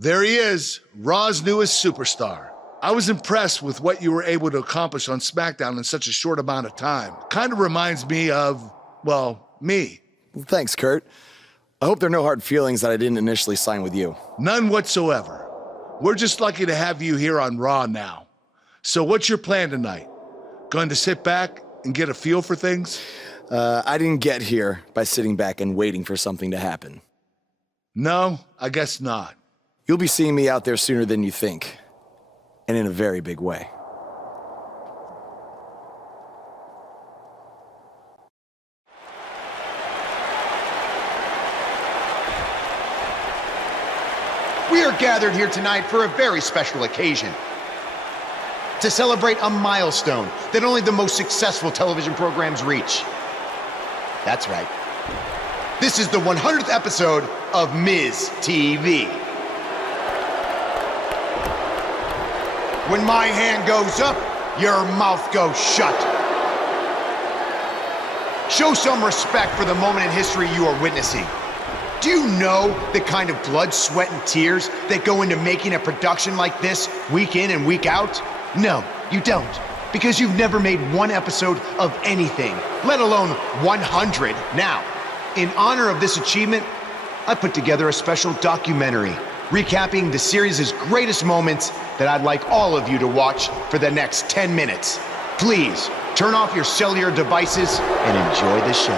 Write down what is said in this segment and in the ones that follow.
There he is, Raw's newest superstar. I was impressed with what you were able to accomplish on SmackDown in such a short amount of time. Kind of reminds me of, well, me. Thanks, Kurt. I hope there are no hard feelings that I didn't initially sign with you. None whatsoever. We're just lucky to have you here on Raw now. So what's your plan tonight? Going to sit back and get a feel for things? I didn't get here by sitting back and waiting for something to happen. No, I guess not. You'll be seeing me out there sooner than you think. And in a very big way. We are gathered here tonight for a very special occasion. To celebrate a milestone that only the most successful television programs reach. That's right. This is the 100th episode of Miz TV. When my hand goes up, your mouth goes shut. Show some respect for the moment in history you are witnessing. Do you know the kind of blood, sweat, and tears that go into making a production like this week in and week out? No, you don't, because you've never made one episode of anything, let alone 100. Now, in honor of this achievement, I put together a special documentary recapping the series' greatest moments that I'd like all of you to watch for the next 10 minutes. Please, turn off your cellular devices and enjoy the show.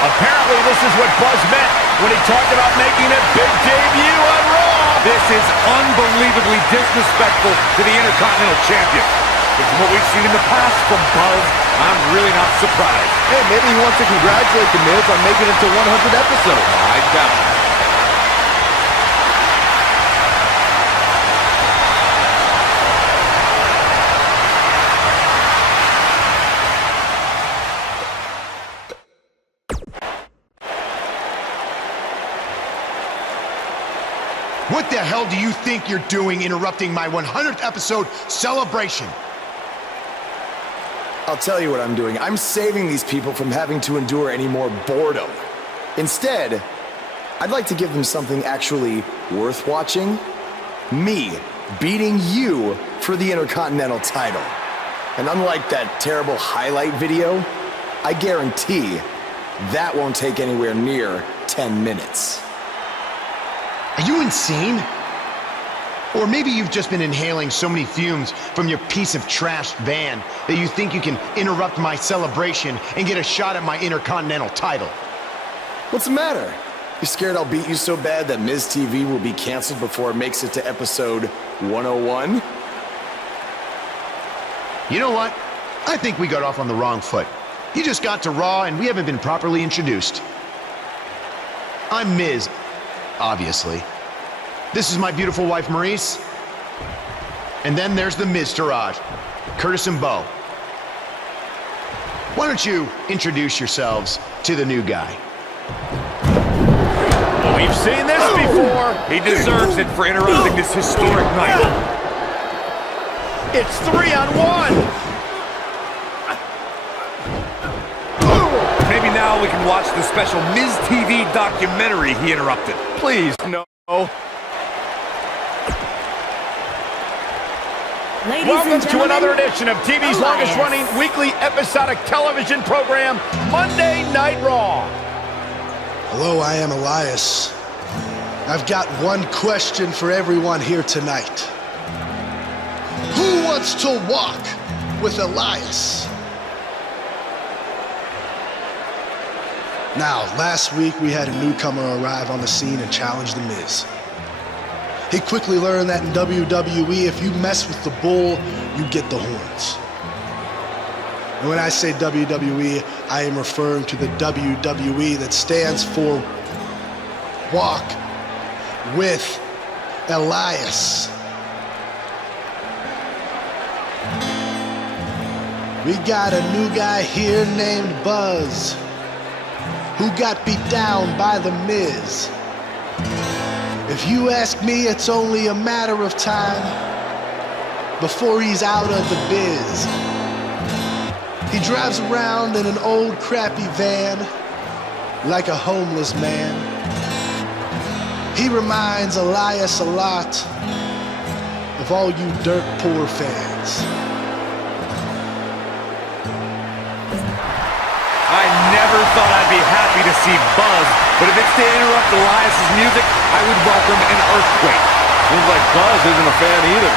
Apparently, this is what Buzz meant when he talked about making a big debut on Raw. This is unbelievably disrespectful to the Intercontinental Champion. But from what we've seen in the past from Buzz, I'm really not surprised. Hey, maybe he wants to congratulate The Miz on making it to 100 episodes. I doubt it. What the hell do you think you're doing interrupting my 100th episode celebration? I'll tell you what I'm doing. I'm saving these people from having to endure any more boredom. Instead, I'd like to give them something actually worth watching. Me beating you for the Intercontinental title. And unlike that terrible highlight video, I guarantee that won't take anywhere near 10 minutes. Are you insane? Or maybe you've just been inhaling so many fumes from your piece of trash van that you think you can interrupt my celebration and get a shot at my Intercontinental title. What's the matter? You scared I'll beat you so bad that Miz TV will be canceled before it makes it to episode 101? You know what? I think we got off on the wrong foot. You just got to Raw and we haven't been properly introduced. I'm Miz, obviously. This is my beautiful wife, Maurice. And then there's the Miztourage, Curtis and Bo. Why don't you introduce yourselves to the new guy? We've seen this before. He deserves it for interrupting this historic night. It's 3-on-1. Maybe now we can watch the special Miz TV documentary he interrupted. Please, no. Welcome to another edition of TV's longest-running weekly episodic television program, Monday Night Raw. Hello, I am Elias. I've got one question for everyone here tonight. Who wants to walk with Elias? Now, last week we had a newcomer arrive on the scene and challenge The Miz. He quickly learned that in WWE, if you mess with the bull, you get the horns. And when I say WWE, I am referring to the WWE that stands for Walk with Elias. We got a new guy here named Buzz, who got beat down by The Miz. If you ask me, it's only a matter of time before he's out of the biz. He drives around in an old crappy van like a homeless man. He reminds Elias a lot of all you dirt poor fans. I never thought I'd be happy to see Buzz, but if it's to interrupt Elias's music, I would welcome an earthquake. Seems like Buzz isn't a fan either.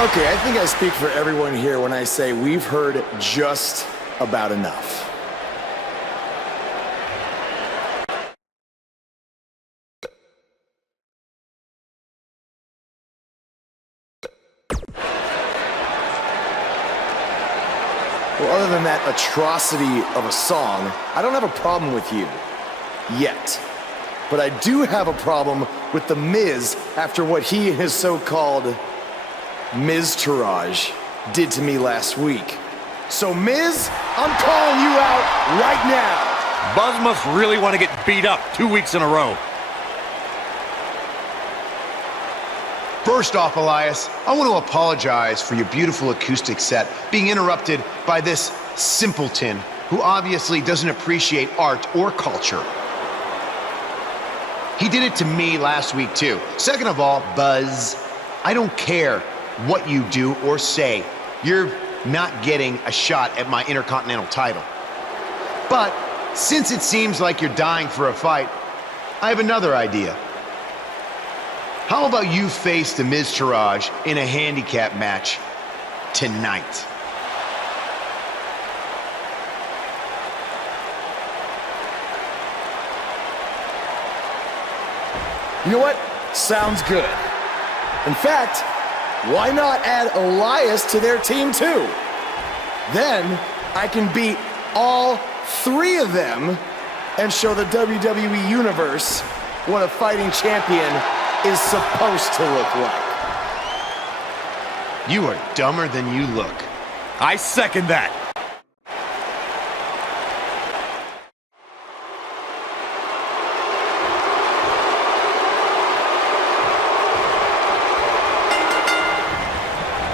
Okay, I think I speak for everyone here when I say we've heard just about enough. Well, other than that atrocity of a song, I don't have a problem with you. Yet. But I do have a problem with The Miz after what he and his so-called Miz-tourage did to me last week. So, Miz, I'm calling you out right now. Buzz must really want to get beat up 2 weeks in a row. First off, Elias, I want to apologize for your beautiful acoustic set being interrupted by this simpleton who obviously doesn't appreciate art or culture. He did it to me last week, too. Second of all, Buzz, I don't care what you do or say. You're not getting a shot at my Intercontinental title. But since it seems like you're dying for a fight, I have another idea. How about you face the Miz-tourage in a handicap match tonight? You know what? Sounds good. In fact, why not add Elias to their team too? Then I can beat all three of them and show the WWE Universe what a fighting champion is supposed to look like. You are dumber than you look. I second that.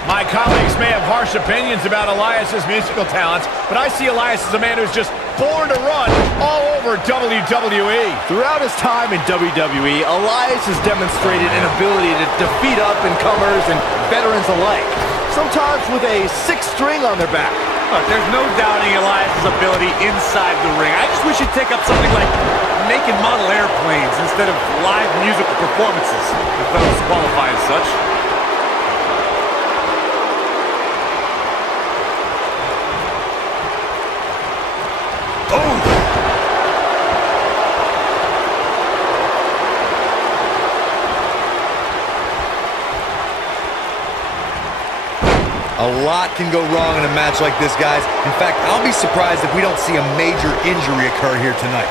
My colleagues may have harsh opinions about Elias's musical talents, but I see Elias as a man who's just born to run all over WWE. Throughout his time in WWE, Elias has demonstrated an ability to defeat up-and-comers and veterans alike, sometimes with a sixth string on their back. Look, there's no doubting Elias's ability inside the ring. I just wish he'd take up something like making model airplanes instead of live musical performances, if those qualify as such. A lot can go wrong in a match like this, guys. In fact, I'll be surprised if we don't see a major injury occur here tonight.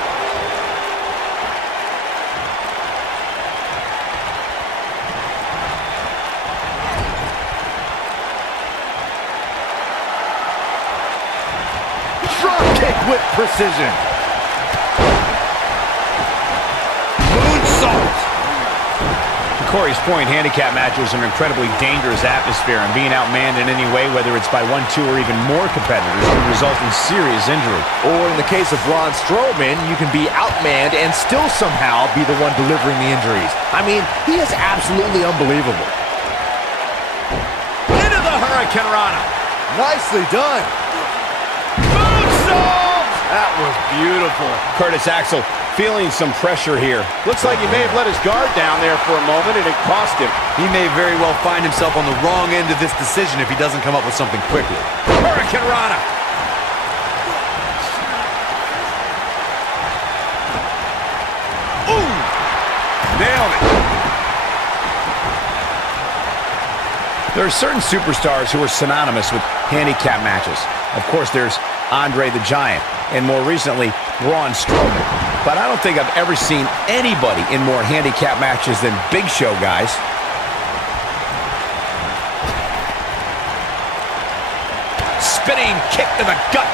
Drop kick with precision. Moonsault! To Corey's point, handicap matches are an incredibly dangerous atmosphere, and being outmanned in any way, whether it's by one, two, or even more competitors, can result in serious injury. Or in the case of Braun Strowman, you can be outmanned and still somehow be the one delivering the injuries. I mean, he is absolutely unbelievable. Into the Hurricane Rana. Nicely done. Moonsault! That was beautiful. Curtis Axel feeling some pressure here. Looks like he may have let his guard down there for a moment, and it cost him. He may very well find himself on the wrong end of this decision if he doesn't come up with something quickly. Hurricane Rana. Ooh! Nailed it. There are certain superstars who are synonymous with handicap matches. Of course, there's Andre the Giant, and more recently, Braun Strowman. But I don't think I've ever seen anybody in more handicap matches than Big Show, guys. Spinning kick to the gut.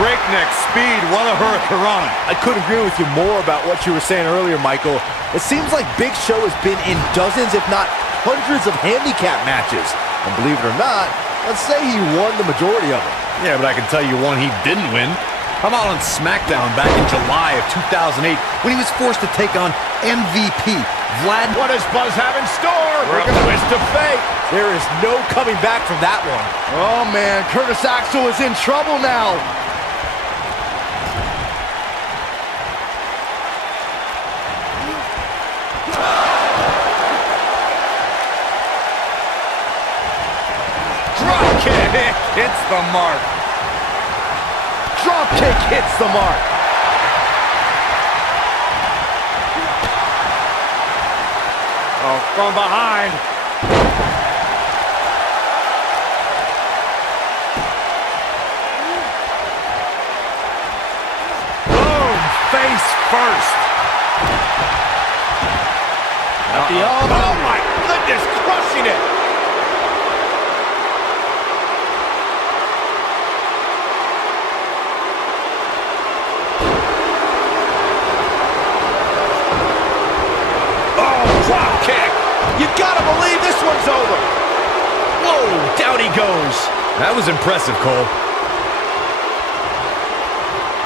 breakneck speed. What a hurricanrana. I couldn't agree with you more about what you were saying earlier, Michael. It seems like Big Show has been in dozens, if not hundreds of handicap matches. And believe it or not, let's say he won the majority of them. Yeah, but I can tell you one he didn't win. How about on SmackDown back in July of 2008 when he was forced to take on MVP Vlad? What does Buzz have in store? We're going to twist of fate. There is no coming back from that one. Oh, man, Curtis Axel is in trouble now. Drop kick hits the mark. Drop kick hits the mark. Oh, from behind. Boom, face first. At the elbow. Oh my goodness, crushing it. Drop kick. You gotta believe this one's over. Whoa, down he goes. That was impressive, Cole.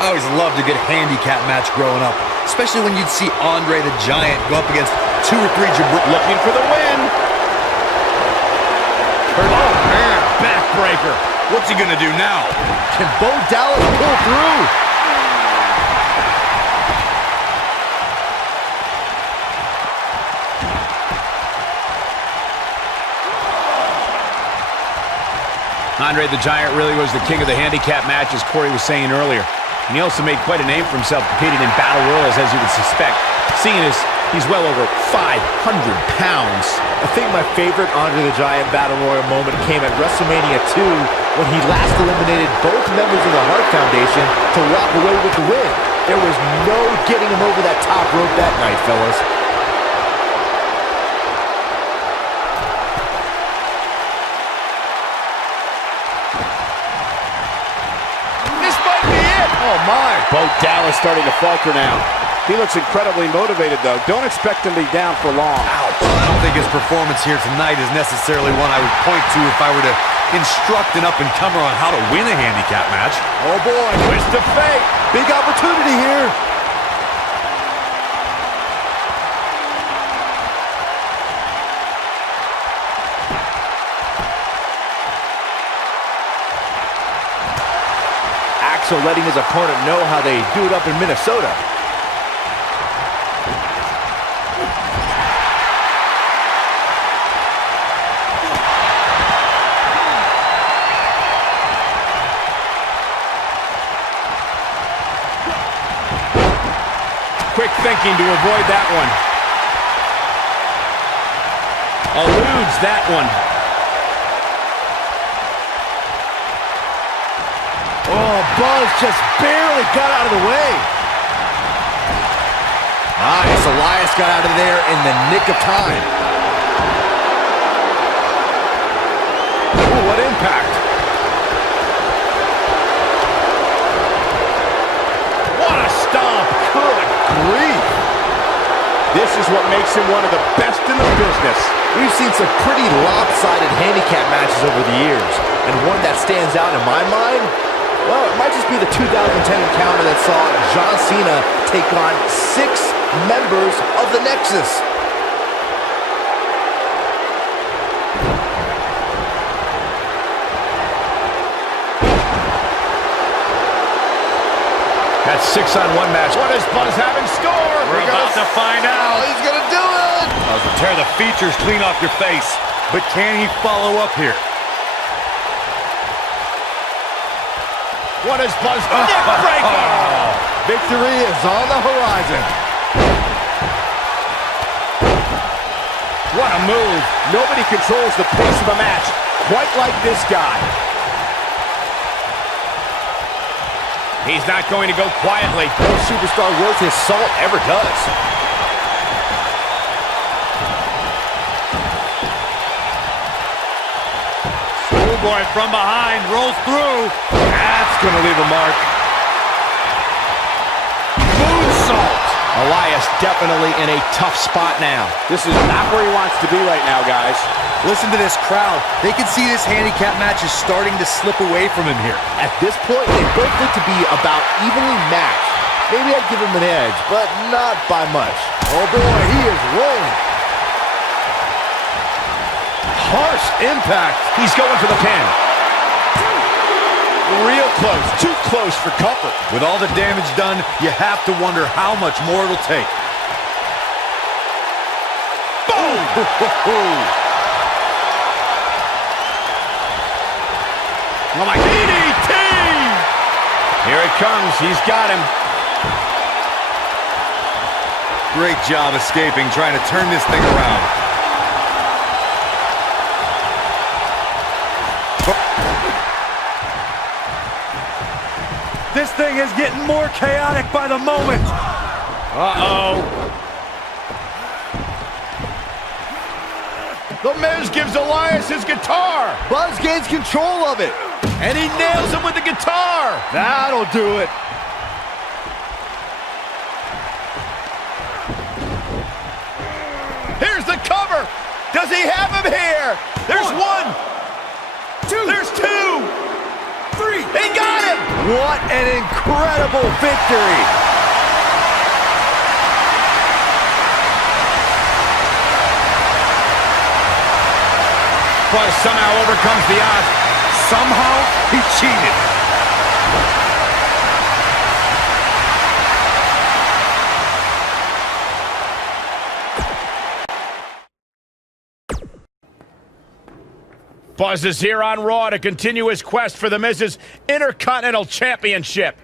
I always loved a good handicap match growing up, especially when you'd see Andre the Giant go up against 2 or 3 Looking for the win. Oh man, backbreaker. What's he gonna do now? Can Bo Dallas pull through? Andre the Giant really was the king of the handicap match, as Corey was saying earlier. And he also made quite a name for himself competing in battle royals, as you would suspect, seeing as he's well over 500 pounds. I think my favorite Andre the Giant Battle Royal moment came at WrestleMania 2 when he last eliminated both members of the Hart Foundation to walk away with the win. There was no getting him over that top rope that night, fellas. Oh my! Bo Dallas starting to falter now. He looks incredibly motivated, though. Don't expect him to be down for long. Ouch. I don't think his performance here tonight is necessarily one I would point to if I were to instruct an up-and-comer on how to win a handicap match. Oh boy, Twist of fate. big opportunity here. Axel letting his opponent know how they do it up in Minnesota. Quick thinking to avoid that one. Eludes that one. Oh, Buzz just barely got out of the way. Nice, Elias got out of there in the nick of time. Ooh, what impact. What a stomp. Good grief. This is what makes him one of the best in the business. We've seen some pretty lopsided handicap matches over the years, and one that stands out in my mind, well, it might just be the 2010 encounter that saw John Cena take on 6 members of the Nexus. That 6-on-1 match. What does Buzz have in store? We're about to find out. He's gonna do it! Tear the features clean off your face. But can he follow up here? What is Buzz? Neck breaker! Victory is on the horizon. What a move. Nobody controls the pace of a match quite like this guy. He's not going to go quietly. No superstar worth his salt ever does. Schoolboy from behind rolls through. That's going to leave a mark. Elias definitely in a tough spot now. This is not where he wants to be right now, guys. Listen to this crowd. They can see this handicap match is starting to slip away from him here. At this point, they both look to be about evenly matched. Maybe I'd give him an edge, but not by much. Oh boy, he is rolling. Harsh impact. He's going for the pin. Real close, too close for comfort. With all the damage done, you have to wonder how much more it'll take. Boom! Oh my DDT! Here it comes. He's got him. Great job escaping, trying to turn this thing around. This thing is getting more chaotic by the moment. Uh-oh. The Miz gives Elias his guitar. Buzz gains control of it. And he nails him with the guitar. That'll do it. Here's the cover. Does he have him here? There's one. Two. There's two. Three. He got him. What an incredible victory. Buzz somehow overcomes the odds. Somehow, he cheated. Buzz is here on Raw to continue his quest for the Miz's Intercontinental Championship.